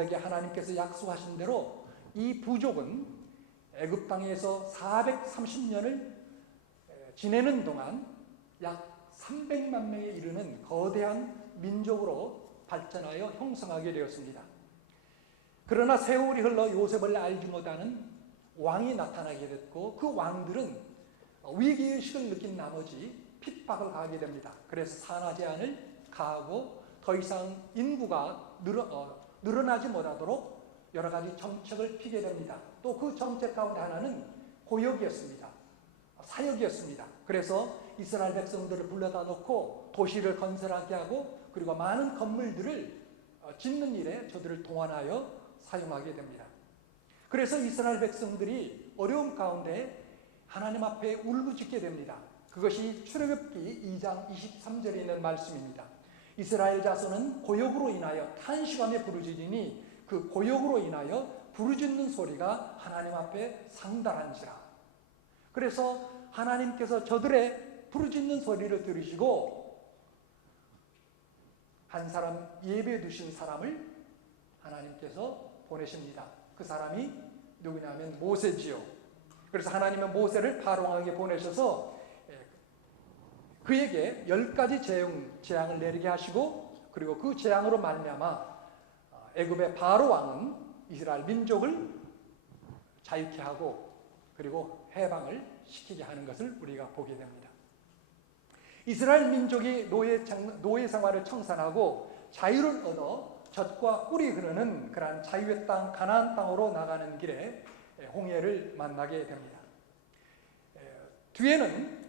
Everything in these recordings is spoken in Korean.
야곱에게 하나님께서 약속하신 대로 이 부족은 애굽 땅에서 430년을 지내는 동안 약 300만 명에 이르는 거대한 민족으로 발전하여 형성하게 되었습니다. 그러나 세월이 흘러 요셉을 알지 못하는 왕이 나타나게 됐고, 그 왕들은 위기의식을 느낀 나머지 핍박을 가하게 됩니다. 그래서 산하 제한을 가하고 더 이상 인구가 늘어나지 못하도록 여러 가지 정책을 피게 됩니다. 또 그 정책 가운데 하나는 고역이었습니다. 사역이었습니다. 그래서 이스라엘 백성들을 불러다 놓고 도시를 건설하게 하고, 그리고 많은 건물들을 짓는 일에 저들을 동원하여 사용하게 됩니다. 그래서 이스라엘 백성들이 어려움 가운데 하나님 앞에 울부짖게 됩니다. 그것이 출애굽기 2장 23절에 있는 말씀입니다. 이스라엘 자손은 고역으로 인하여 탄식하며 부르짖으니 그 고역으로 인하여 부르짖는 소리가 하나님 앞에 상달한지라. 그래서 하나님께서 저들의 부르짖는 소리를 들으시고 한 사람, 예배해 두신 사람을 하나님께서 보내십니다. 그 사람이 누구냐면 모세지요. 그래서 하나님은 모세를 파로왕에게 보내셔서 그에게 10가지 재앙을 내리게 하시고, 그리고 그 재앙으로 말미암아 애굽의 바로왕은 이스라엘 민족을 자유케 하고 그리고 해방을 시키게 하는 것을 우리가 보게 됩니다. 이스라엘 민족이 노예 생활을 청산하고 자유를 얻어 젖과 꿀이 흐르는 그러한 자유의 땅 가나안 땅으로 나가는 길에 홍해를 만나게 됩니다. 뒤에는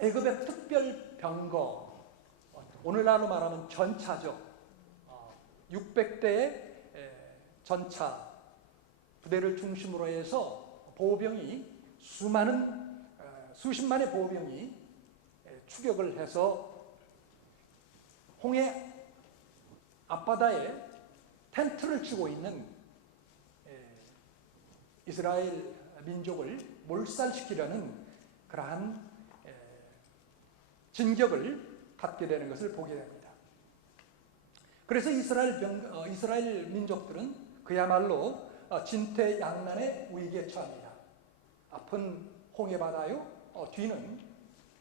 애굽의 특별 병거, 오늘날로 말하면 전차죠. 600대의 전차 부대를 중심으로 해서 보병이 수십만의 보병이 추격을 해서 홍해 앞바다에 텐트를 치고 있는 이스라엘 민족을 몰살시키려는 그러한 진격을 갖게 되는 것을 보게 됩니다. 그래서 이스라엘 민족들은 그야말로 진퇴양난의 위기에 처합니다. 앞은 홍해바다요, 뒤는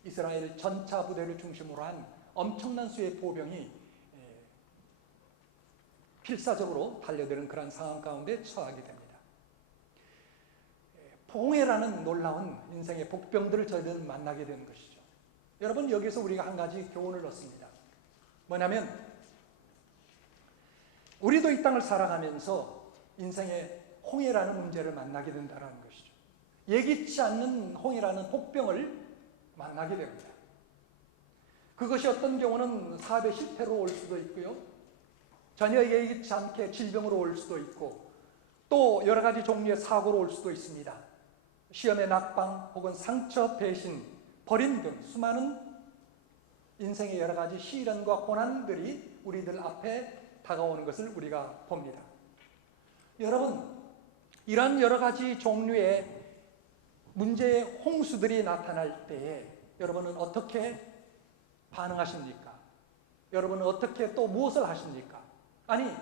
이스라엘 전차 부대를 중심으로 한 엄청난 수의 보병이 필사적으로 달려드는 그런 상황 가운데 처하게 됩니다. 홍해라는 놀라운 인생의 복병들을 저희들은 만나게 되는 것이죠. 여러분, 여기서 우리가 한 가지 교훈을 얻습니다. 뭐냐면 우리도 이 땅을 살아가면서 인생의 홍해라는 문제를 만나게 된다는 것이죠. 예기치 않는 홍해라는 복병을 만나게 됩니다. 그것이 어떤 경우는 사업의 실패로 올 수도 있고요, 전혀 예기치 않게 질병으로 올 수도 있고, 또 여러 가지 종류의 사고로 올 수도 있습니다. 시험의 낙방 혹은 상처, 배신, 버림 등 수많은 인생의 여러 가지 시련과 고난들이 우리들 앞에 다가오는 것을 우리가 봅니다. 여러분, 이러한 여러 가지 종류의 문제의 홍수들이 나타날 때에 여러분은 어떻게 반응하십니까? 여러분은 어떻게 또 무엇을 하십니까? 아니,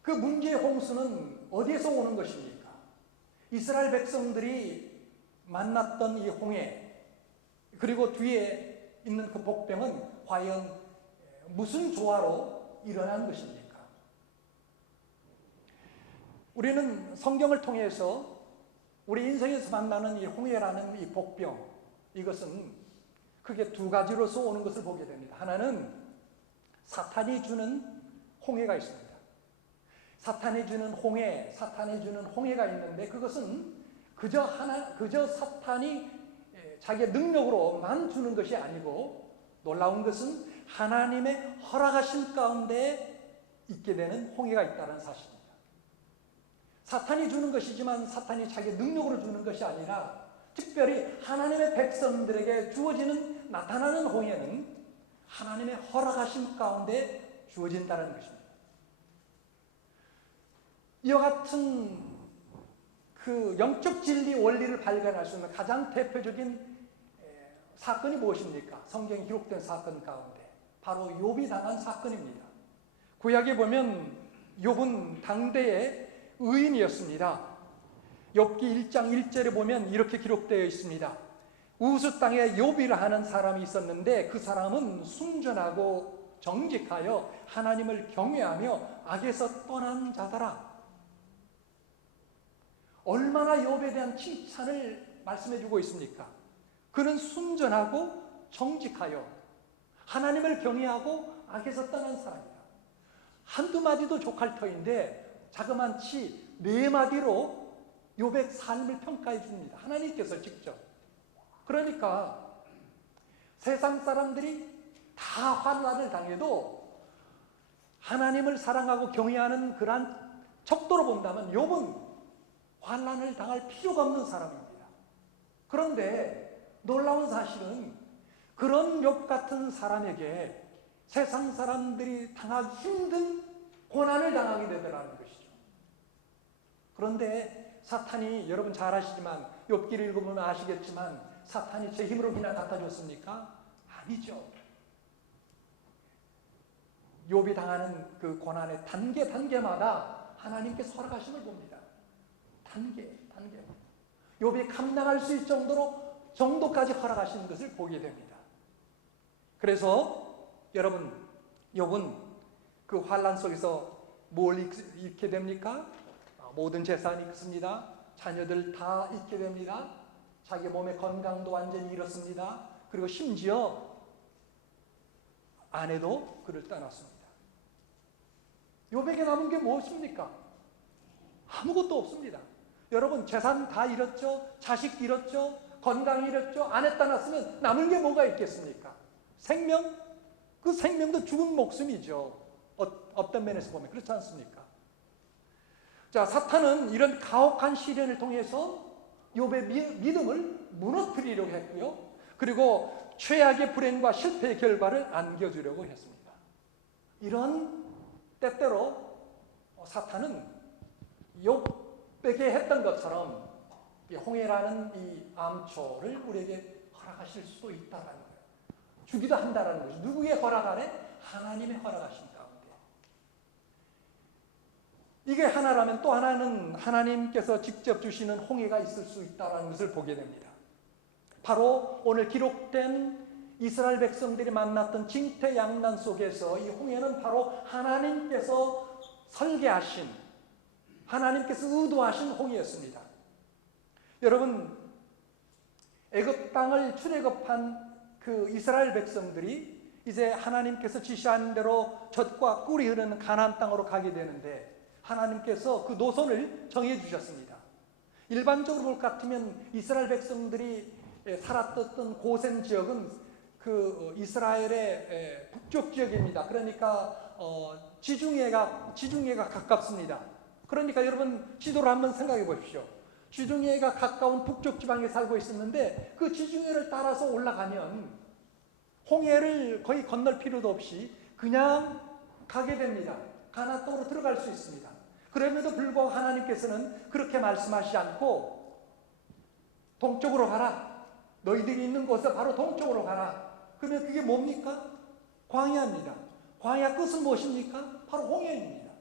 그 문제의 홍수는 어디에서 오는 것입니까? 이스라엘 백성들이 만났던 이 홍해, 그리고 뒤에 있는 그 복병은 과연 무슨 조화로 일어난 것입니까? 우리는 성경을 통해서 우리 인생에서 만나는 이 홍해라는 이 복병, 이것은 크게 두 가지로서 오는 것을 보게 됩니다. 하나는 사탄이 주는 홍해가 있습니다. 사탄이 주는 홍해가 있는데, 그것은 그저 사탄이 자기의 능력으로만 주는 것이 아니고, 놀라운 것은 하나님의 허락하심 가운데 있게 되는 홍해가 있다는 사실입니다. 사탄이 주는 것이지만 사탄이 자기의 능력으로 주는 것이 아니라 특별히 하나님의 백성들에게 주어지는, 나타나는 홍해는 하나님의 허락하심 가운데 주어진다는 것입니다. 이와 같은 그 영적 진리 원리를 발견할 수 있는 가장 대표적인 사건이 무엇입니까? 성경에 기록된 사건 가운데 바로 욥이 당한 사건입니다. 구약에 보면 욥은 당대의 의인이었습니다. 욥기 1장 1절에 보면 이렇게 기록되어 있습니다. 우스 땅에 욥이라 하는 사람이 있었는데 그 사람은 순전하고 정직하여 하나님을 경외하며 악에서 떠난 자더라. 얼마나 욥에 대한 칭찬을 말씀해주고 있습니까? 그는 순전하고 정직하여 하나님을 경외하고 악에서 떠난 사람이다. 한두 마디도 족할 터인데 자그만치 네 마디로 욥의 삶을 평가해 줍니다. 하나님께서 직접. 그러니까 세상 사람들이 다 환난을 당해도 하나님을 사랑하고 경외하는 그러한 척도로 본다면 욥은 환난을 당할 필요가 없는 사람입니다. 그런데 놀라운 사실은 그런 욥 같은 사람에게 세상 사람들이 당하기 힘든 고난을 당하게 되더라는 것이죠. 그런데 사탄이, 여러분 잘 아시지만 욥기를 읽어보면 아시겠지만 사탄이 제 힘으로 그냥 갖다 줬습니까? 아니죠. 욥이 당하는 그 고난의 단계마다 하나님께서 허락하심을 봅니다. 단계. 욥이 감당할 수 있을 정도까지 허락하시는 것을 보게 됩니다. 그래서 여러분, 욥은 그 환난 속에서 뭘 잃게 됩니까? 모든 재산이 잃습니다. 자녀들 다 잃게 됩니다. 자기 몸의 건강도 완전히 잃었습니다. 그리고 심지어 아내도 그를 떠났습니다. 욥에게 남은 게 무엇입니까? 아무것도 없습니다. 여러분, 재산 다 잃었죠? 자식 잃었죠? 건강 잃었죠? 아내 떠났으면 남은 게 뭐가 있겠습니까? 생명? 그 생명도 죽은 목숨이죠. 어떤 면에서 보면 그렇지 않습니까? 자, 사탄은 이런 가혹한 시련을 통해서 욥의 믿음을 무너뜨리려고 했고요. 그리고 최악의 불행과 실패의 결과를 안겨주려고 했습니다. 이런 때때로 사탄은 욥에게 했던 것처럼 홍해라는 이 암초를 우리에게 허락하실 수도 있다는 거예요. 주기도 한다는 것이 누구의 허락 아래? 하나님의 허락하신 가운데. 이게 하나라면 또 하나는 하나님께서 직접 주시는 홍해가 있을 수 있다는 것을 보게 됩니다. 바로 오늘 기록된 이스라엘 백성들이 만났던 징태양난 속에서 이 홍해는 바로 하나님께서 설계하신, 하나님께서 의도하신 홍해였습니다. 여러분, 애굽 땅을 출애굽한 그 이스라엘 백성들이 이제 하나님께서 지시한 대로 젖과 꿀이 흐르는 가나안 땅으로 가게 되는데 하나님께서 그 노선을 정해 주셨습니다. 일반적으로 볼 것 같으면 이스라엘 백성들이 살았던 고센 지역은 그 이스라엘의 북쪽 지역입니다. 그러니까 지중해가 가깝습니다. 그러니까 여러분 지도를 한번 생각해 보십시오. 지중해가 가까운 북쪽 지방에 살고 있었는데 그 지중해를 따라서 올라가면 홍해를 거의 건널 필요도 없이 그냥 가게 됩니다. 가나안 땅으로 들어갈 수 있습니다. 그럼에도 불구하고 하나님께서는 그렇게 말씀하시지 않고 동쪽으로 가라. 너희들이 있는 곳에 바로 동쪽으로 가라. 그러면 그게 뭡니까? 광야입니다. 광야 끝은 무엇입니까? 바로 홍해입니다.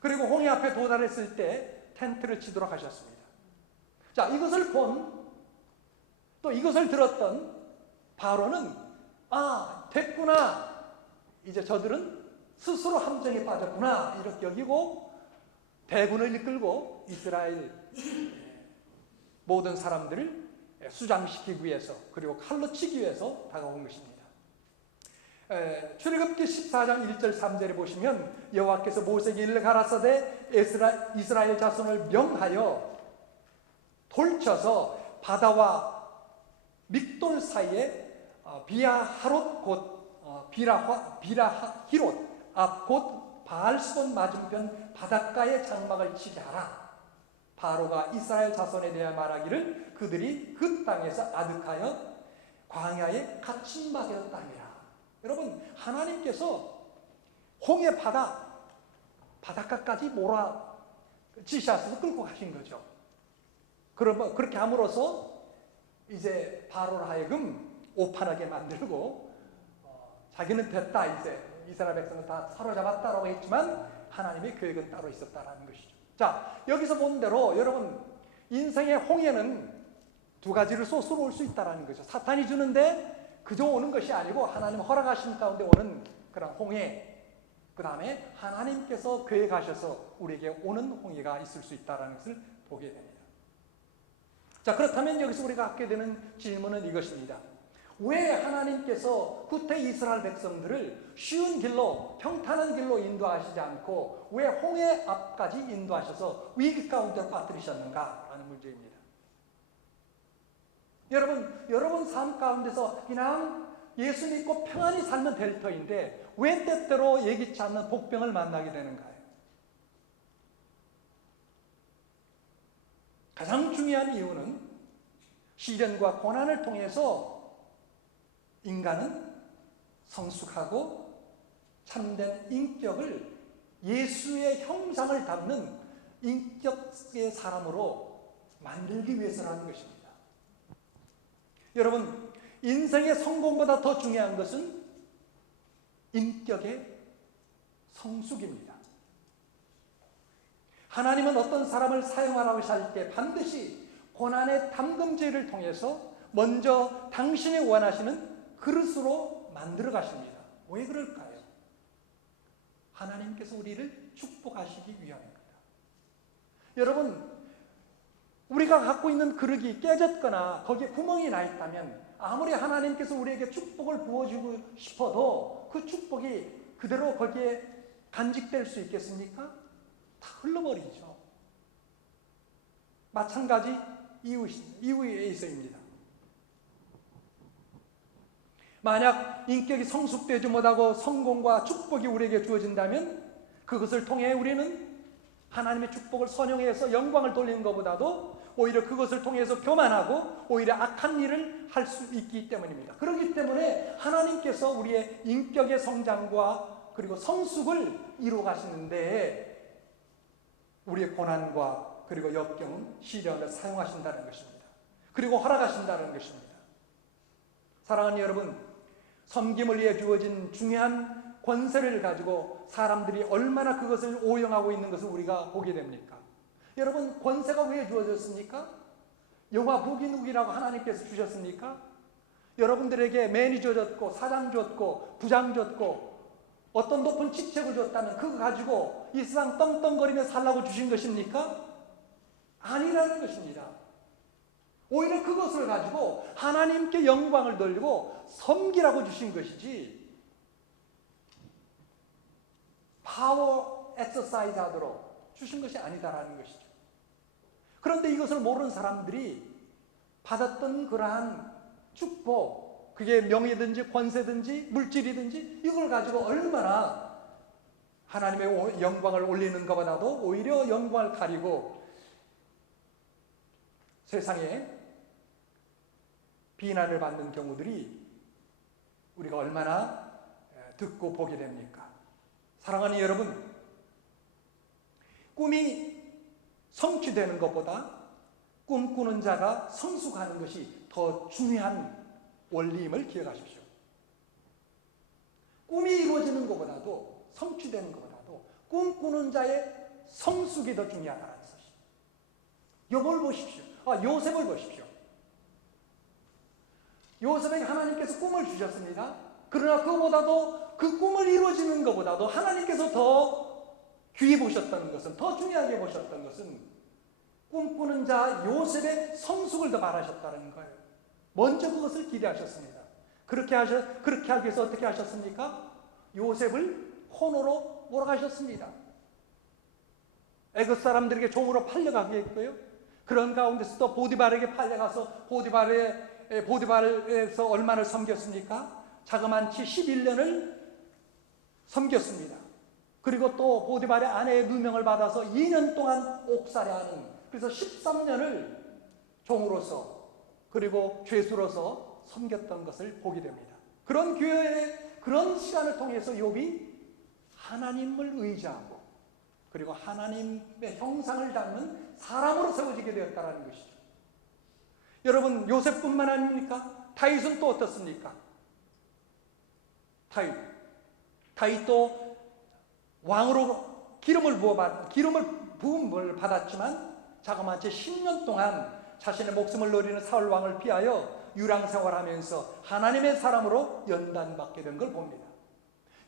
그리고 홍해 앞에 도달했을 때 텐트를 치도록 하셨습니다. 자, 이것을 또 이것을 들었던 바로는 됐구나. 이제 저들은 스스로 함정에 빠졌구나. 이렇게 여기고 대군을 이끌고 이스라엘 모든 사람들을 수장시키기 위해서 그리고 칼로 치기 위해서 다가온 것입니다. 출애굽기 14장 1절 3절에 보시면 여호와께서 모세에게 이르러 가라사대 이스라엘 자손을 명하여 돌쳐서 바다와 믹돌 사이에 비라하롯 곧 비라히롯 앞 곧 바알스본 맞은편 바닷가에 장막을 치게 하라. 바로가 이스라엘 자손에 대하여 말하기를 그들이 그 땅에서 아득하여 광야에 갇힌 바 되었다니라. 여러분, 하나님께서 홍해 바닷가까지 지시하셔서 끌고 가신 거죠. 그렇게 함으로써 이제 바로를 하여금 오판하게 만들고 자기는 됐다, 이제 이스라엘 백성은 다 사로잡았다라고 했지만 하나님의 계획은 따로 있었다라는 것이죠. 자, 여기서 본 대로 여러분, 인생의 홍해는 두 가지를 소스로 올 수 있다는 거죠. 사탄이 주는데 그저 오는 것이 아니고 하나님 허락하신 가운데 오는 그런 홍해, 그 다음에 하나님께서 계획하셔서 우리에게 오는 홍해가 있을 수 있다는 것을 보게 됩니다. 자, 그렇다면 여기서 우리가 갖게 되는 질문은 이것입니다. 왜 하나님께서 후퇴 이스라엘 백성들을 쉬운 길로, 평탄한 길로 인도하시지 않고 왜 홍해 앞까지 인도하셔서 위기 가운데 빠뜨리셨는가 라는 문제입니다. 여러분 삶 가운데서 그냥 예수 믿고 평안히 살면 될 터인데 왜 때때로 예기치 않는 복병을 만나게 되는가요? 가장 중요한 이유는 시련과 고난을 통해서 인간은 성숙하고 참된 인격을, 예수의 형상을 담는 인격의 사람으로 만들기 위해서라는 것입니다. 여러분, 인생의 성공보다 더 중요한 것은 인격의 성숙입니다. 하나님은 어떤 사람을 사용하라고 하실 때 반드시 고난의 담금질을 통해서 먼저 당신이 원하시는 그릇으로 만들어 가십니다. 왜 그럴까요? 하나님께서 우리를 축복하시기 위함입니다. 여러분, 우리가 갖고 있는 그릇이 깨졌거나 거기에 구멍이 나 있다면 아무리 하나님께서 우리에게 축복을 부어주고 싶어도 그 축복이 그대로 거기에 간직될 수 있겠습니까? 다 흘러버리죠. 마찬가지 이유에서입니다. 만약 인격이 성숙되지 못하고 성공과 축복이 우리에게 주어진다면 그것을 통해 우리는 하나님의 축복을 선용해서 영광을 돌리는 것보다도 오히려 그것을 통해서 교만하고 오히려 악한 일을 할 수 있기 때문입니다. 그렇기 때문에 하나님께서 우리의 인격의 성장과 그리고 성숙을 이루어 가시는데 우리의 고난과 그리고 역경, 시련을 사용하신다는 것입니다. 그리고 허락하신다는 것입니다. 사랑하는 여러분, 섬김을 위해 주어진 중요한 권세를 가지고 사람들이 얼마나 그것을 오용하고 있는 것을 우리가 보게 됩니까? 여러분, 권세가 왜 주어졌습니까? 영화 무기누기라고 하나님께서 주셨습니까? 여러분들에게 매니저 줬고 사장 줬고 부장 줬고 어떤 높은 직책을 줬다면 그거 가지고 이 세상 떵떵거리며 살라고 주신 것입니까? 아니라는 것입니다. 오히려 그것을 가지고 하나님께 영광을 돌리고 섬기라고 주신 것이지 파워 엑서사이즈 하도록 주신 것이 아니다라는 것이죠. 그런데 이것을 모르는 사람들이 받았던 그러한 축복, 그게 명예든지 권세든지 물질이든지 이걸 가지고 얼마나 하나님의 영광을 올리는 것보다도 오히려 영광을 가리고 세상에 비난을 받는 경우들이 우리가 얼마나 듣고 보게 됩니까? 사랑하는 여러분, 꿈이 성취되는 것보다 꿈꾸는 자가 성숙하는 것이 더 중요한 원리임을 기억하십시오. 꿈이 이루어지는 것보다도 성취되는 것보다도 꿈꾸는 자의 성숙이 더 중요하다는 것이죠. 욥을 보십시오. 요셉을 보십시오. 요셉에게 하나님께서 꿈을 주셨습니다. 그러나 그보다도 그 꿈을 이루어지는 것보다도 하나님께서 더 귀히 보셨다는 것은, 더 중요하게 보셨던 것은 꿈꾸는 자 요셉의 성숙을 더 바라셨다는 거예요. 먼저 그것을 기대하셨습니다. 그렇게 하기 위해서 어떻게 하셨습니까? 요셉을 포로로 몰아가셨습니다. 애굽 사람들에게 종으로 팔려가게 했고요. 그런 가운데서 또 보디발에게 팔려가서 보디발에서 얼마나 섬겼습니까? 자그만치 11년을 섬겼습니다. 그리고 또 보디발의 아내의 누명을 받아서 2년 동안 옥살이하는, 그래서 13년을 종으로서 그리고 죄수로서 섬겼던 것을 보게 됩니다. 그런 교회의 그런 시간을 통해서 욥이 하나님을 의지하고 그리고 하나님의 형상을 담는 사람으로 세워지게 되었다는 것이죠. 여러분, 요셉뿐만 아닙니까? 다윗은 또 어떻습니까? 다윗도 왕으로 기름을 부음을 받았지만 자그마치 10년 동안 자신의 목숨을 노리는 사울 왕을 피하여 유랑 생활하면서 하나님의 사람으로 연단받게 된 걸 봅니다.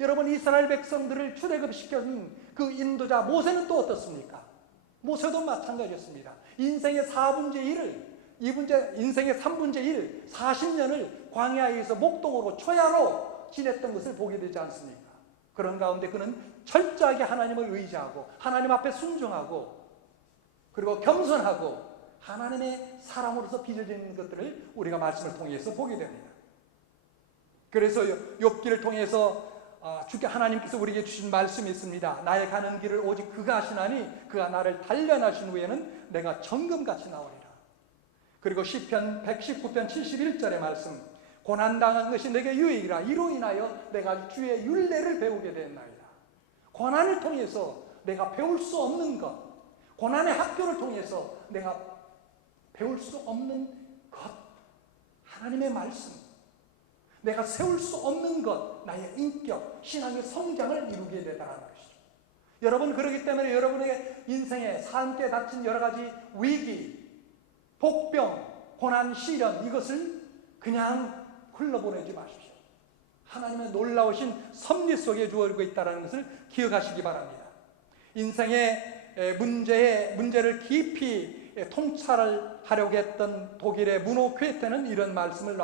여러분, 이스라엘 백성들을 출애굽시킨 그 인도자 모세는 또 어떻습니까? 모세도 마찬가지였습니다. 인생의 4분의 1을, 인생의 3분의 1, 40년을 광야에서 목동으로 초야로 지냈던 것을 보게 되지 않습니까? 그런 가운데 그는 철저하게 하나님을 의지하고 하나님 앞에 순종하고 그리고 겸손하고 하나님의 사람으로서 빚어지는 것들을 우리가 말씀을 통해서 보게 됩니다. 그래서 욥기를 통해서 주께 하나님께서 우리에게 주신 말씀이 있습니다. 나의 가는 길을 오직 그가 아시나니 그가 나를 단련하신 후에는 내가 정금같이 나오리라. 그리고 시편 119편 71절의 말씀, 고난당한 것이 내게 유익이라. 이로 인하여 내가 주의 율례를 배우게 되었나이다. 고난을 통해서 내가 배울 수 없는 것, 고난의 학교를 통해서 내가 배울 수 없는 것, 하나님의 말씀, 내가 세울 수 없는 것, 나의 인격, 신앙의 성장을 이루게 되다라는 것이죠. 여러분, 그렇기 때문에 여러분의 인생에 삶께 닥친 여러 가지 위기, 복병, 고난, 시련, 이것을 그냥 흘러보내지 마십시오. 하나님의 놀라우신 섭리 속에 주어지고 있다는 것을 기억하시기 바랍니다. 인생의 문제를 깊이 통찰을 하려고 했던 독일의 무노 괴테는 이런 말씀을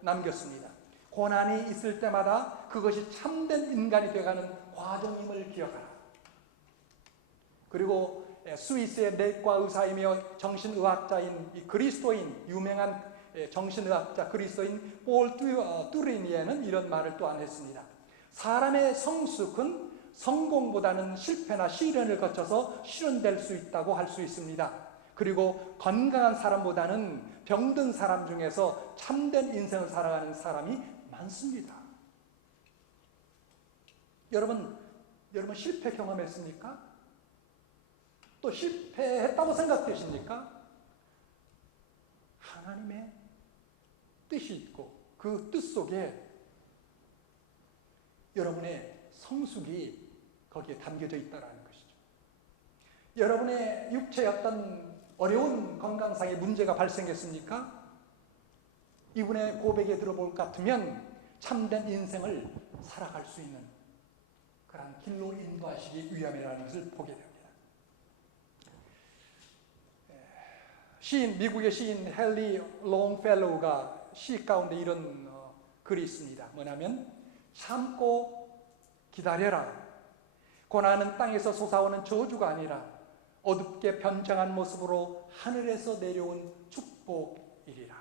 남겼습니다. 고난이 있을 때마다 그것이 참된 인간이 되어가는 과정임을 기억하라. 그리고 스위스의 내과 의사이며 정신의학자인 유명한 정신의학자 그리스도인 폴 뚜리니에는 이런 말을 또한 했습니다. 사람의 성숙은 성공보다는 실패나 시련을 거쳐서 실현될 수 있다고 할 수 있습니다. 그리고 건강한 사람보다는 병든 사람 중에서 참된 인생을 살아가는 사람이 많습니다. 여러분 실패 경험했습니까? 또 실패했다고 생각되십니까? 하나님의 뜻이 있고 그 뜻 속에 여러분의 성숙이 거기에 담겨져 있다는 것이죠. 여러분의 육체에 어떤 어려운 건강상의 문제가 발생했습니까? 이분의 고백에 들어볼 것 같으면 참된 인생을 살아갈 수 있는 그런 길로 인도하시기 위함이라는 것을 보게 됩니다. 미국의 시인 헨리 롱펠로우가 시 가운데 이런 글이 있습니다. 뭐냐면 참고 기다려라. 고난은 땅에서 솟아오는 저주가 아니라 어둡게 변장한 모습으로 하늘에서 내려온 축복이리라.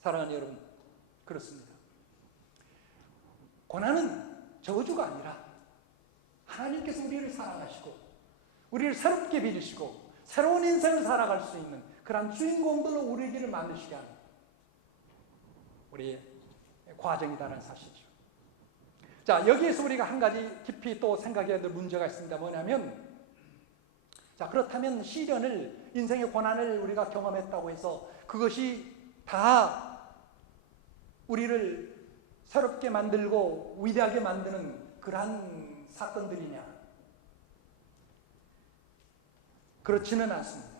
사랑하는 여러분, 그렇습니다. 고난은 저주가 아니라 하나님께서 우리를 사랑하시고 우리를 새롭게 빚으시고 새로운 인생을 살아갈 수 있는 그런 주인공들로 우리에게 만드시게 하는 우리의 과정이라는 사실이죠. 자, 여기에서 우리가 한 가지 깊이 또 생각해야 될 문제가 있습니다. 뭐냐면, 자, 그렇다면 시련을, 인생의 고난을 우리가 경험했다고 해서 그것이 다 우리를 새롭게 만들고 위대하게 만드는 그러한 사건들이냐? 그렇지는 않습니다.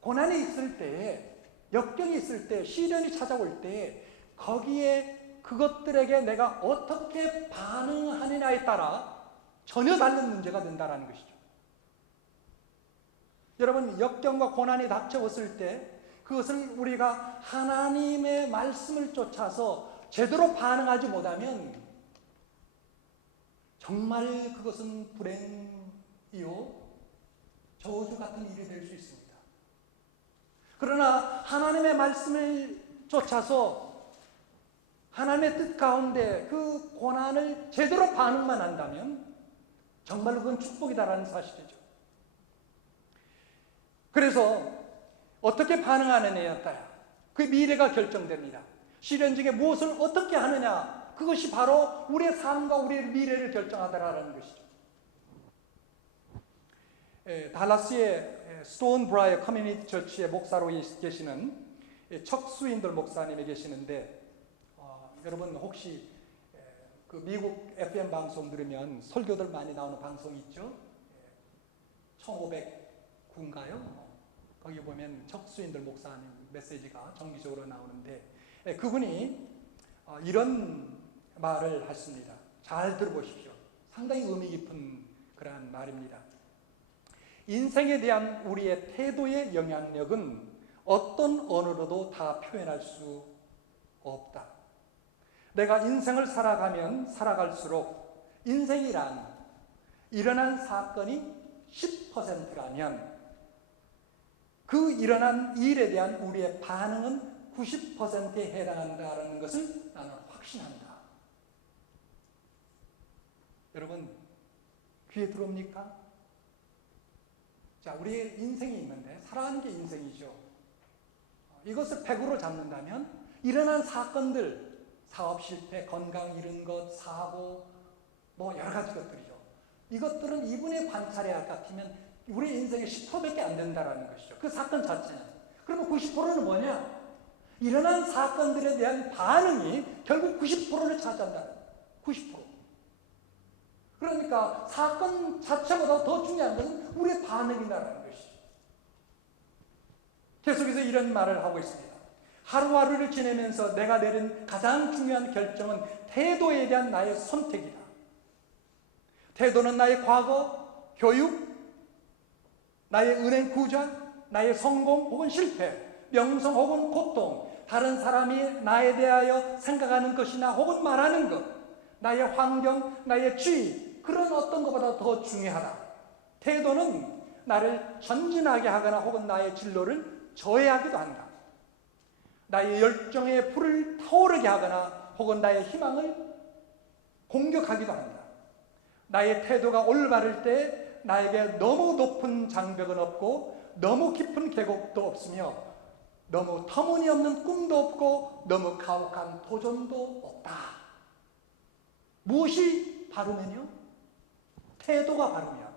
고난이 있을 때, 역경이 있을 때, 시련이 찾아올 때 거기에 그것들에게 내가 어떻게 반응하느냐에 따라 전혀 다른 문제가 된다는 것이죠. 여러분, 역경과 고난이 닥쳐왔을 때 그것을 우리가 하나님의 말씀을 쫓아서 제대로 반응하지 못하면 정말 그것은 불행이요 저주 같은 일이 될 수 있습니다. 그러나 하나님의 말씀을 쫓아서 하나님의 뜻 가운데 그 고난을 제대로 반응만 한다면 정말로 그건 축복이다라는 사실이죠. 그래서 어떻게 반응하느냐에 따라 그 미래가 결정됩니다. 시련 중에 무엇을 어떻게 하느냐, 그것이 바로 우리의 삶과 우리의 미래를 결정하더라는 것이죠. 달라스의 스톤 브라이어 커뮤니티 처치의 목사로 계시는 척 스윈들 목사님이 계시는데 여러분 혹시 그 미국 FM 방송 들으면 설교들 많이 나오는 방송 있죠? 1509인가요? 거기 보면 척수인들 목사님 메시지가 정기적으로 나오는데 그분이 이런 말을 했습니다. 잘 들어보십시오. 상당히 의미 깊은 그러한 말입니다. 인생에 대한 우리의 태도의 영향력은 어떤 언어로도 다 표현할 수 없다. 내가 인생을 살아가면 살아갈수록 인생이란 일어난 사건이 10%라면 그 일어난 일에 대한 우리의 반응은 90%에 해당한다는 것을 나는 확신한다. 여러분 귀에 들어옵니까? 자, 우리의 인생이 있는데 살아가는 게 인생이죠. 이것을 100으로 잡는다면 일어난 사건들, 사업 실패, 건강 잃은 것, 사고, 뭐 여러 가지 것들이죠. 이것들은 이분의 관찰해야 할 것 같으면 우리 인생의 10%밖에 안 된다는 것이죠. 그 사건 자체는. 그러면 90%는 뭐냐? 일어난 사건들에 대한 반응이 결국 90%를 차지한다는 거예요. 90%. 그러니까 사건 자체보다 더 중요한 것은 우리의 반응이라는 것이죠. 계속해서 이런 말을 하고 있습니다. 하루하루를 지내면서 내가 내린 가장 중요한 결정은 태도에 대한 나의 선택이다. 태도는 나의 과거, 교육, 나의 은행 구좌, 나의 성공 혹은 실패, 명성 혹은 고통, 다른 사람이 나에 대하여 생각하는 것이나 혹은 말하는 것, 나의 환경, 나의 주의, 그런 어떤 것보다 더 중요하다. 태도는 나를 전진하게 하거나 혹은 나의 진로를 저해하기도 한다. 나의 열정의 불을 타오르게 하거나 혹은 나의 희망을 공격하기도 한다. 나의 태도가 올바를 때 나에게 너무 높은 장벽은 없고 너무 깊은 계곡도 없으며 너무 터무니없는 꿈도 없고 너무 가혹한 도전도 없다. 무엇이 바르면요? 태도가 바르면,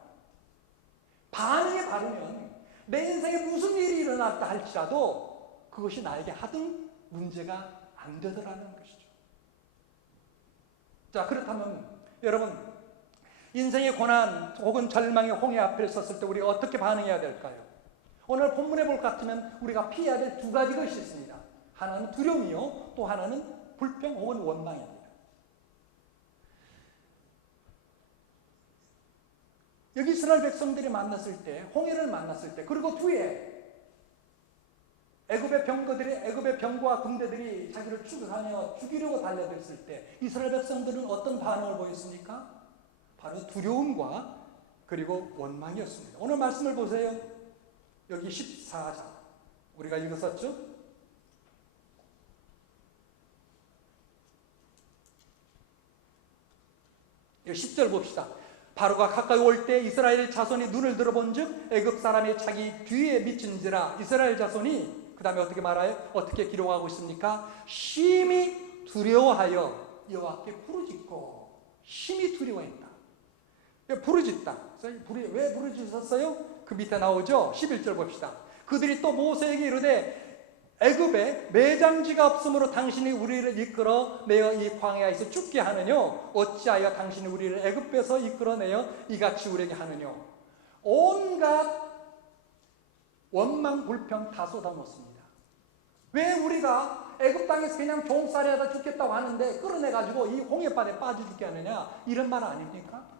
반응이 바르면 내 인생에 무슨 일이 일어났다 할지라도 그것이 나에게 하등 문제가 안 되더라는 것이죠. 자, 그렇다면 여러분, 인생의 고난 혹은 절망의 홍해 앞에 섰을 때 우리가 어떻게 반응해야 될까요? 오늘 본문에 볼 것 같으면 우리가 피해야 될 두 가지 것이 있습니다. 하나는 두려움이요, 또 하나는 불평 혹은 원망입니다. 여기 이스라엘 백성들이 만났을 때, 홍해를 만났을 때, 그리고 뒤에 애굽의 병거와 군대들이 자기를 추격하며 죽이려고 달려들었을 때 이스라엘 백성들은 어떤 반응을 보였습니까? 바로 두려움과 그리고 원망이었습니다. 오늘 말씀을 보세요. 여기 14장 우리가 읽었었죠? 여기 10절 봅시다. 바로가 가까이 올 때 이스라엘 자손이 눈을 들어본즉 애굽 사람이 자기 뒤에 미친지라. 이스라엘 자손이 그 다음에 어떻게 말해요? 어떻게 기록하고 있습니까? 심히 두려워하여 여호와께 부르짖고 심히 두려워했다. 부르짖다. 왜 부르짖었어요? 그 밑에 나오죠? 11절 봅시다. 그들이 또 모세에게 이르되 애굽에 매장지가 없으므로 당신이 우리를 이끌어내어 이 광야에서 죽게 하느냐? 어찌하여 당신이 우리를 애굽에서 이끌어내어 이같이 우리에게 하느냐? 온갖 원망 불평 다 쏟아놓습니다. 왜 우리가 애굽 땅에서 그냥 종살이 하다 죽겠다고 하는데 끌어내가지고 이 홍해바다에 빠져 죽게 하느냐? 이런 말 아닙니까?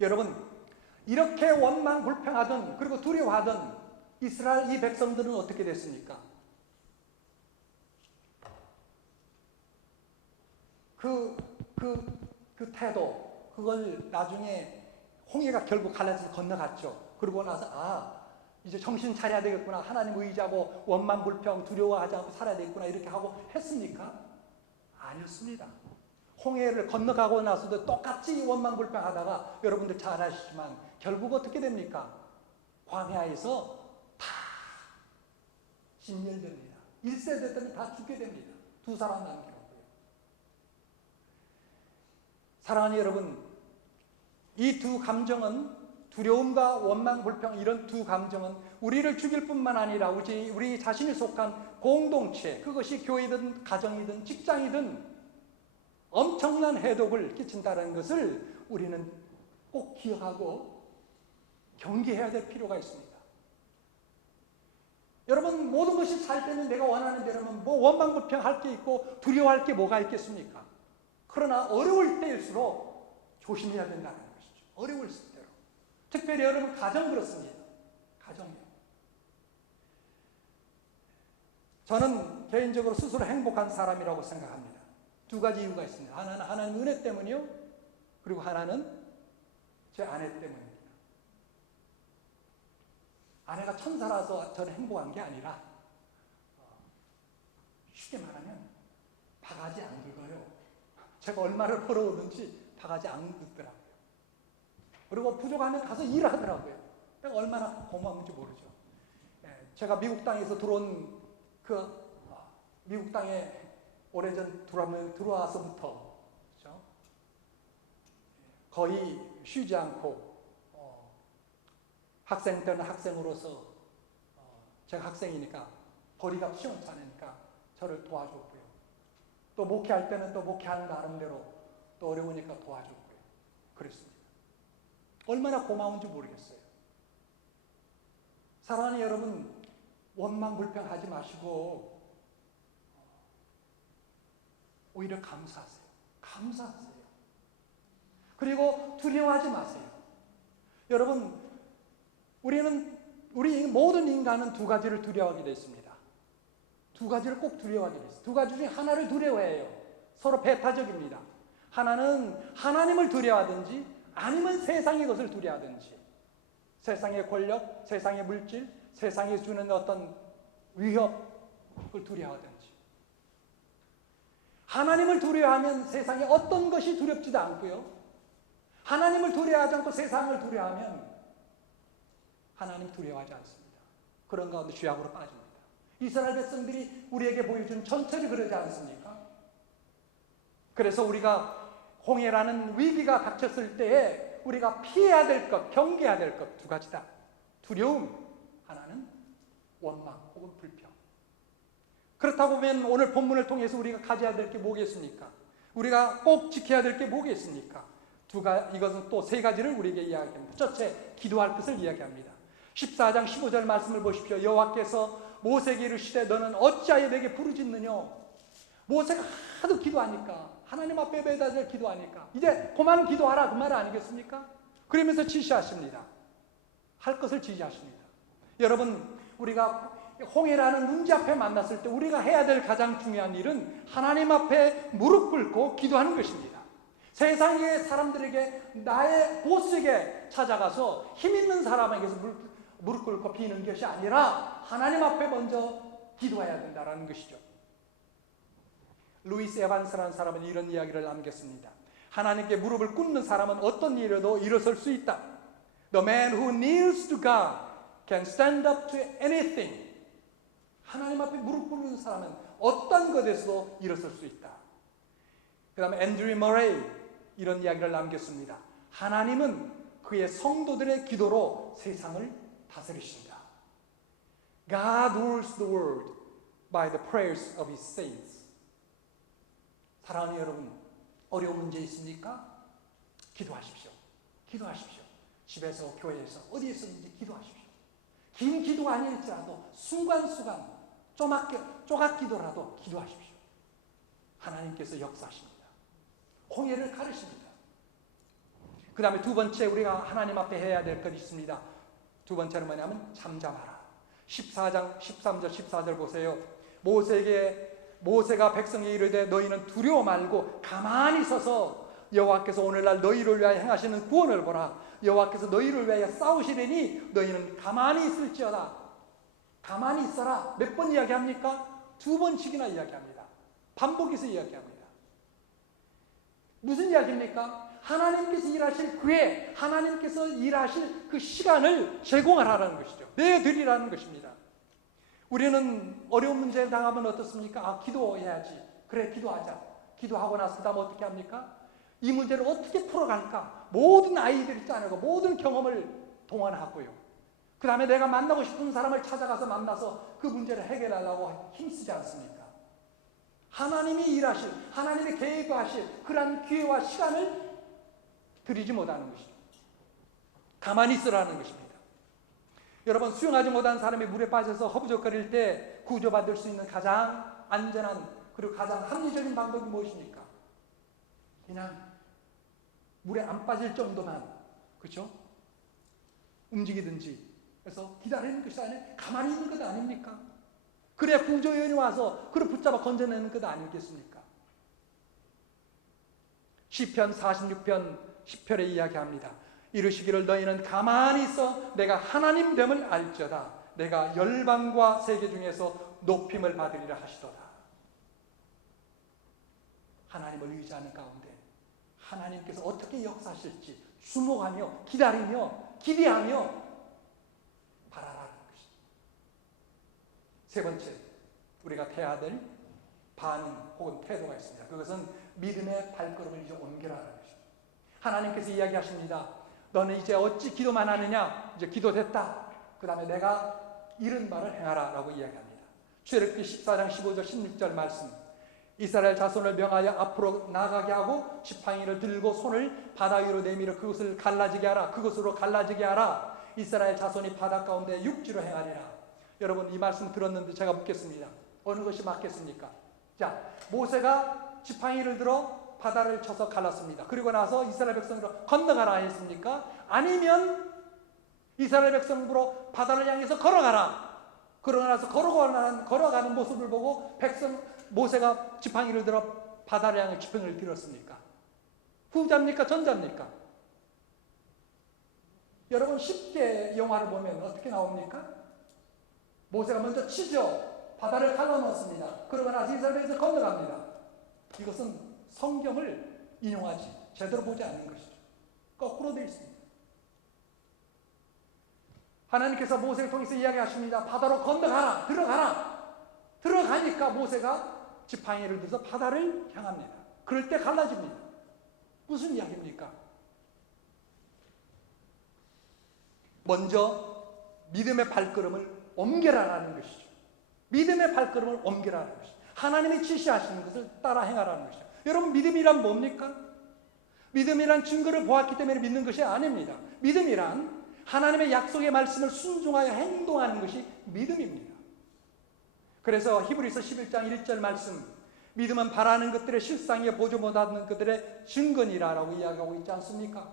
여러분, 이렇게 원망 불평하던 그리고 두려워하던 이스라엘 이 백성들은 어떻게 됐습니까? 그 태도, 그걸 나중에 홍해가 결국 갈라져서 건너갔죠. 그러고 나서 이제 정신 차려야 되겠구나. 하나님 의지하고 원망 불평 두려워하지 않고 살아야 되겠구나. 이렇게 하고 했습니까? 아니었습니다. 홍해를 건너가고 나서도 똑같이 원망불평하다가 여러분들 잘 아시지만 결국 어떻게 됩니까? 광야에서 다 진멸됩니다. 1세대 때는 다 죽게 됩니다. 2 사람 남겨놓고요. 사랑하는 여러분, 이 두 감정은 두려움과 원망, 불평 이런 두 감정은 우리를 죽일 뿐만 아니라 우리 자신이 속한 공동체, 그것이 교회든 가정이든 직장이든 엄청난 해독을 끼친다는 것을 우리는 꼭 기억하고 경계해야 될 필요가 있습니다. 여러분, 모든 것이 잘 되면 내가 원하는 대로면 뭐 원망불평할 게 있고 두려워할 게 뭐가 있겠습니까? 그러나 어려울 때일수록 조심해야 된다는 것이죠. 어려울 때로. 특별히 여러분 가정 그렇습니다. 가정이요. 저는 개인적으로 스스로 행복한 사람이라고 생각합니다. 두 가지 이유가 있습니다. 하나는 하나님 은혜 때문이요. 그리고 하나는 제 아내 때문입니다. 아내가 천사라서 저는 행복한 게 아니라 쉽게 말하면 바가지 안 긁어요. 제가 얼마를 벌어오든지 바가지 안 긁더라고요. 그리고 부족하면 가서 일하더라고요. 내가 얼마나 고마운지 모르죠. 제가 미국 땅에서 들어온 미국 땅에 오래전 들어와서부터 그렇죠? 거의 쉬지 않고 학생 때는 학생으로서 제가 학생이니까 벌이가 시원찮으니까 저를 도와줬고요. 또 목회할 때는 또 목회하는 나름대로 또 어려우니까 도와줬고요. 그랬습니다. 얼마나 고마운지 모르겠어요. 사랑하는 여러분, 원망불평하지 마시고 오히려 감사하세요. 감사하세요. 그리고 두려워하지 마세요. 여러분, 우리 모든 인간은 두 가지를 두려워하게 되어 있습니다. 두 가지를 꼭 두려워하게 되어 있어요. 두 가지 중에 하나를 두려워해요. 서로 배타적입니다. 하나는 하나님을 두려워하든지 아니면 세상의 것을 두려워하든지, 세상의 권력, 세상의 물질, 세상에 주는 어떤 위협을 두려워하든지. 하나님을 두려워하면 세상에 어떤 것이 두렵지도 않고요. 하나님을 두려워하지 않고 세상을 두려워하면 하나님 두려워하지 않습니다. 그런 가운데 죄악으로 빠집니다. 이스라엘 백성들이 우리에게 보여준 전철이 그러지 않습니까? 그래서 우리가 홍해라는 위기가 닥쳤을 때에 우리가 피해야 될 것, 경계해야 될 것 두 가지다. 두려움, 하나는 원망 혹은 불평. 그렇다고 보면 오늘 본문을 통해서 우리가 가져야 될 게 뭐겠습니까? 우리가 꼭 지켜야 될 게 뭐겠습니까? 이것은 또 세 가지를 우리에게 이야기합니다. 첫째, 기도할 것을 이야기합니다. 14장 15절 말씀을 보십시오. 여호와께서 모세에게 이르시되 너는 어찌하여 내게 부르짖느냐. 모세가 하도 기도하니까, 하나님 앞에 매달려 기도하니까 이제 그만 기도하라 그 말 아니겠습니까? 그러면서 지시하십니다. 할 것을 지시하십니다. 여러분, 우리가 홍해라는 문제 앞에 만났을 때 우리가 해야 될 가장 중요한 일은 하나님 앞에 무릎 꿇고 기도하는 것입니다. 세상의 사람들에게, 나의 보스에게 찾아가서 힘 있는 사람에게서 무릎 꿇고 비는 것이 아니라 하나님 앞에 먼저 기도해야 된다는 것이죠. 루이스 에반스라는 사람은 이런 이야기를 남겼습니다. 하나님께 무릎을 꿇는 사람은 어떤 일에도 일어설 수 있다. The man who kneels to God can stand up to anything. 하나님 앞에 무릎 꿇는 사람은 어떤 것에서도 일어설 수 있다. 그 다음에 앤드류 머레이 이런 이야기를 남겼습니다. 하나님은 그의 성도들의 기도로 세상을 다스리신다. God rules the world by the prayers of His saints. 사랑하는 여러분, 어려운 문제 있습니까? 기도하십시오. 기도하십시오. 집에서, 교회에서, 어디에서든지 기도하십시오. 긴 기도가 아닐지라도 순간순간 쪼각 기도라도 기도하십시오. 하나님께서 역사하십니다. 홍해를 가르십니다. 그 다음에 두 번째 우리가 하나님 앞에 해야 될 것이 있습니다. 두 번째는 뭐냐면 잠잠하라. 14장 13절 14절 보세요. 모세가 백성에 이르되 너희는 두려워 말고 가만히 서서 여호와께서 오늘날 너희를 위하여 행하시는 구원을 보라. 여호와께서 너희를 위하여 싸우시리니 너희는 가만히 있을지어다. 가만히 있어라. 몇 번 이야기합니까? 두 번씩이나 이야기합니다. 반복해서 이야기합니다. 무슨 이야기입니까? 하나님께서 일하실 그의, 하나님께서 일하실 그 시간을 제공하라는 것이죠. 내드리라는 것입니다. 우리는 어려운 문제에 당하면 어떻습니까? 기도해야지. 그래, 기도하자. 기도하고 나서 그 다음 어떻게 합니까? 이 문제를 어떻게 풀어갈까? 모든 아이들이 짜내고 모든 경험을 동원하고요. 그 다음에 내가 만나고 싶은 사람을 찾아가서 만나서 그 문제를 해결하려고 힘쓰지 않습니까? 하나님이 일하실, 하나님이 계획하실 그러한 기회와 시간을 드리지 못하는 것이죠. 가만히 있으라는 것입니다. 여러분, 수영하지 못한 사람이 물에 빠져서 허부적거릴 때 구조받을 수 있는 가장 안전한 그리고 가장 합리적인 방법이 무엇입니까? 그냥 물에 안 빠질 정도만, 그렇죠? 움직이든지 그래서 기다리는 것이 아니라 가만히 있는 것 아닙니까? 그래야 구조요원이 와서 그를 붙잡아 건져내는 것 아니겠습니까? 시편 46편 10편에 이야기합니다. 이르시기를 너희는 가만히 있어 내가 하나님 됨을 알지어다. 내가 열방과 세계 중에서 높임을 받으리라 하시도다. 하나님을 의지하는 가운데 하나님께서 어떻게 역사하실지 주목하며 기다리며 기대하며 바라라는 것입니다. 세 번째, 우리가 태해야 될 반응 혹은 태도가 있습니다. 그것은 믿음의 발걸음을 이제 옮겨라는 것입니다. 하나님께서 이야기하십니다. 너는 이제 어찌 기도만 하느냐? 이제 기도됐다. 그 다음에 내가 이른 바를 행하라 라고 이야기합니다. 출애굽기 14장 15절 16절 말씀, 이스라엘 자손을 명하여 앞으로 나가게 하고 지팡이를 들고 손을 바다 위로 내밀어 그것을 갈라지게 하라. 그것으로 갈라지게 하라. 이스라엘 자손이 바다 가운데 육지로 행하리라. 여러분, 이 말씀 들었는데 제가 묻겠습니다. 어느 것이 맞겠습니까? 자, 모세가 지팡이를 들어 바다를 쳐서 갈랐습니다. 그리고 나서 이스라엘 백성으로 건너가라 했습니까? 아니면 이스라엘 백성으로 바다를 향해서 걸어가라. 그러고 나서 걸어가는 모습을 보고 모세가 지팡이를 들어 바다를 향해 지팡이를 들었습니까? 후자입니까? 전자입니까? 여러분, 쉽게 영화를 보면 어떻게 나옵니까? 모세가 먼저 치죠. 바다를 갈라놓습니다. 그러고 나서 이스라엘 백성이 건너갑니다. 이것은 성경을 인용하지 제대로 보지 않는 것이죠. 거꾸로 되어 있습니다. 하나님께서 모세를 통해서 이야기하십니다. 바다로 건너가라. 들어가라. 들어가니까 모세가 지팡이를 들어서 바다를 향합니다. 그럴 때 갈라집니다. 무슨 이야기입니까? 먼저 믿음의 발걸음을 옮겨라라는 것이죠. 믿음의 발걸음을 옮겨라라는 것이죠. 하나님이 지시하시는 것을 따라 행하라는 것이죠. 여러분, 믿음이란 뭡니까? 믿음이란 증거를 보았기 때문에 믿는 것이 아닙니다. 믿음이란 하나님의 약속의 말씀을 순종하여 행동하는 것이 믿음입니다. 그래서 히브리서 11장 1절 말씀, 믿음은 바라는 것들의 실상에 보지 못하는 것들의 증거니라라고 이야기하고 있지 않습니까?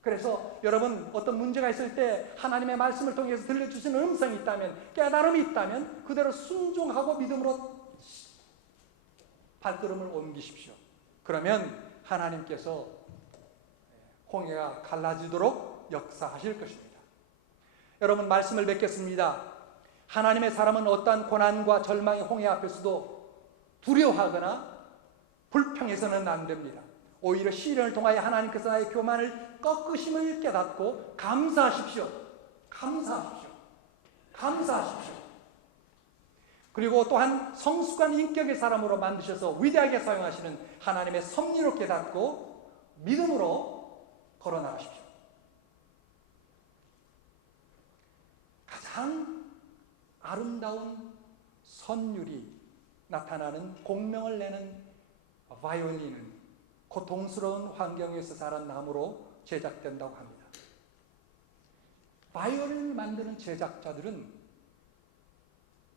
그래서 여러분, 어떤 문제가 있을 때 하나님의 말씀을 통해서 들려주시는 음성이 있다면, 깨달음이 있다면 그대로 순종하고 믿음으로 발걸음을 옮기십시오. 그러면 하나님께서 홍해가 갈라지도록 역사하실 것입니다. 여러분, 말씀을 맺겠습니다. 하나님의 사람은 어떠한 고난과 절망의 홍해 앞에서도 두려워하거나 불평해서는 안 됩니다. 오히려 시련을 통하여 하나님께서 나의 교만을 꺾으심을 깨닫고 감사하십시오. 감사하십시오. 감사하십시오. 그리고 또한 성숙한 인격의 사람으로 만드셔서 위대하게 사용하시는 하나님의 섭리로 깨닫고 믿음으로 걸어나가십시오. 가장 아름다운 선율이 나타나는 공명을 내는 바이올린은 고통스러운 환경에서 자란 나무로 제작된다고 합니다. 바이올린을 만드는 제작자들은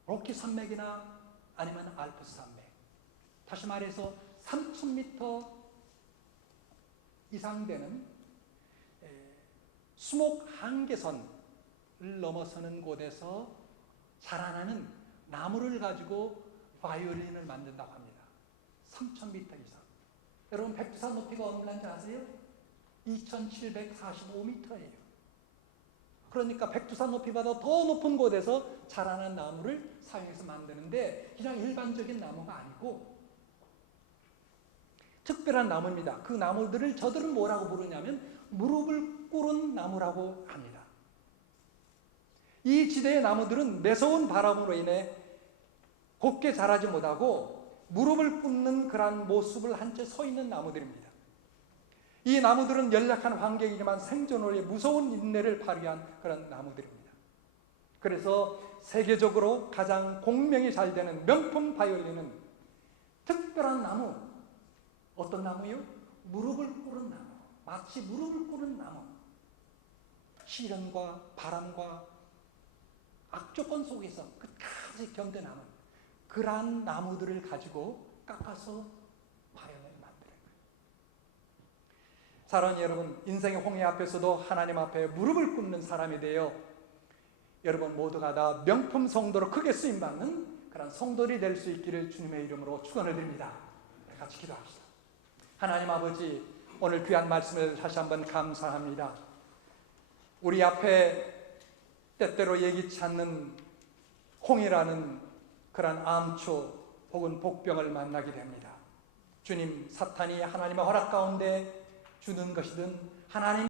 로키 산맥이나 아니면 알프스 산맥, 다시 말해서 3,000m 이상 되는 수목 한계선을 넘어서는 곳에서 자라나는 나무를 가지고 바이올린을 만든다고 합니다. 3,000m 이상. 여러분, 백두산 높이가 얼마인지 아세요? 2,745m예요. 그러니까 백두산 높이보다 더 높은 곳에서 자라는 나무를 사용해서 만드는데 그냥 일반적인 나무가 아니고 특별한 나무입니다. 그 나무들을 저들은 뭐라고 부르냐면 무릎을 꿇은 나무라고 합니다. 이 지대의 나무들은 매서운 바람으로 인해 곱게 자라지 못하고 무릎을 꿇는 그러한 모습을 한 채 서 있는 나무들입니다. 이 나무들은 연약한 환경이지만 생존을 위해 무서운 인내를 발휘한 그런 나무들입니다. 그래서 세계적으로 가장 공명이 잘 되는 명품 바이올린은 특별한 나무, 어떤 나무요? 무릎을 꿇은 나무, 마치 무릎을 꿇은 나무, 시련과 바람과 악조건 속에서 끝까지 견뎌나는 그러한 나무들을 가지고 깎아서 바이올린을 만드는 거예요. 사랑하는 여러분, 인생의 홍해 앞에서도 하나님 앞에 무릎을 꿇는 사람이 되어 여러분 모두가 다 명품 성도로 크게 쓰임받는 그런 성도들이 될 수 있기를 주님의 이름으로 축원을 드립니다. 같이 기도합시다. 하나님 아버지, 오늘 귀한 말씀을 다시 한번 감사합니다. 우리 앞에 때때로 예기치 않는 홍해라는 그런 암초 혹은 복병을 만나게 됩니다. 주님, 사탄이 하나님의 허락 가운데 주는 것이든 하나님